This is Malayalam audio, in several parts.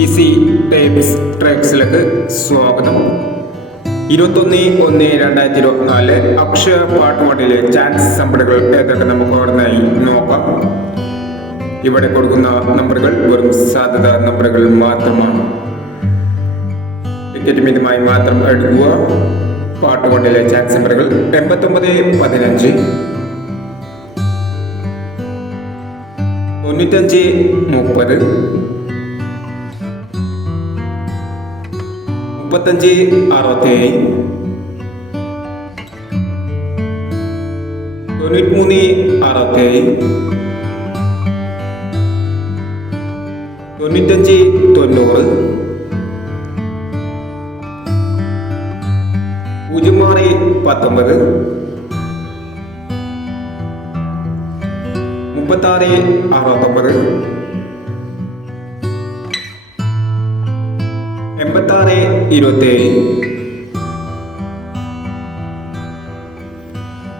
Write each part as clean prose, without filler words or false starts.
ഈസി ടൈപ്സ് ട്രാക്സിലേക്ക് സ്വാഗതം. 21/1/2024 അക്ഷയ പാർട്ട് 1-ലെ ചാൻസ് നമ്പറുകൾ ഏതൊക്കെ നമുക്ക് ഓരോന്നായി നോക്കാം. ഇവിടെ കൊടുക്കുന്ന നമ്പറുകൾ വെറും സാധ്യത നമ്പറുകൾ മാത്രമാണ്. ടിക്കറ്റ് മിതമായി മാത്രം എടുക്കുക. പാർട്ട് 1-ലെ ചാൻസ് നമ്പറുകൾ 89-15, 95-30, 35-67, 93-67, 95-90, 06-19, 36-69, 86-27,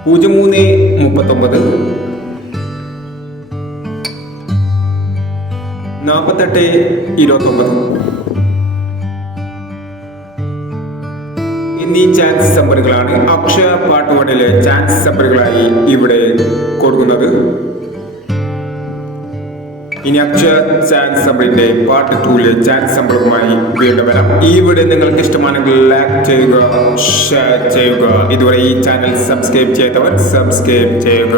03-39, 48-29 എന്നീ ചാൻസ് നമ്പറുകളാണ് അക്ഷയ പാർട്ട് 1-ലെ ചാൻസ് നമ്പറുകളായി ഇവിടെ കൊടുക്കുന്നത്. ഇനി അക്ഷയ ചാൻസ് നമ്പറിന്റെ പാർട്ട് 2-ലെ ചാൻസ് നമ്പറുമായി വീണ്ടും വരാം. ഈ വീഡിയോ നിങ്ങൾക്ക് ഇഷ്ടമാണെങ്കിൽ ലൈക്ക് ചെയ്യുക, ഷെയർ ചെയ്യുക. ഇതുവരെ ഈ ചാനൽ സബ്സ്ക്രൈബ് ചെയ്തവർ സബ്സ്ക്രൈബ് ചെയ്യുക.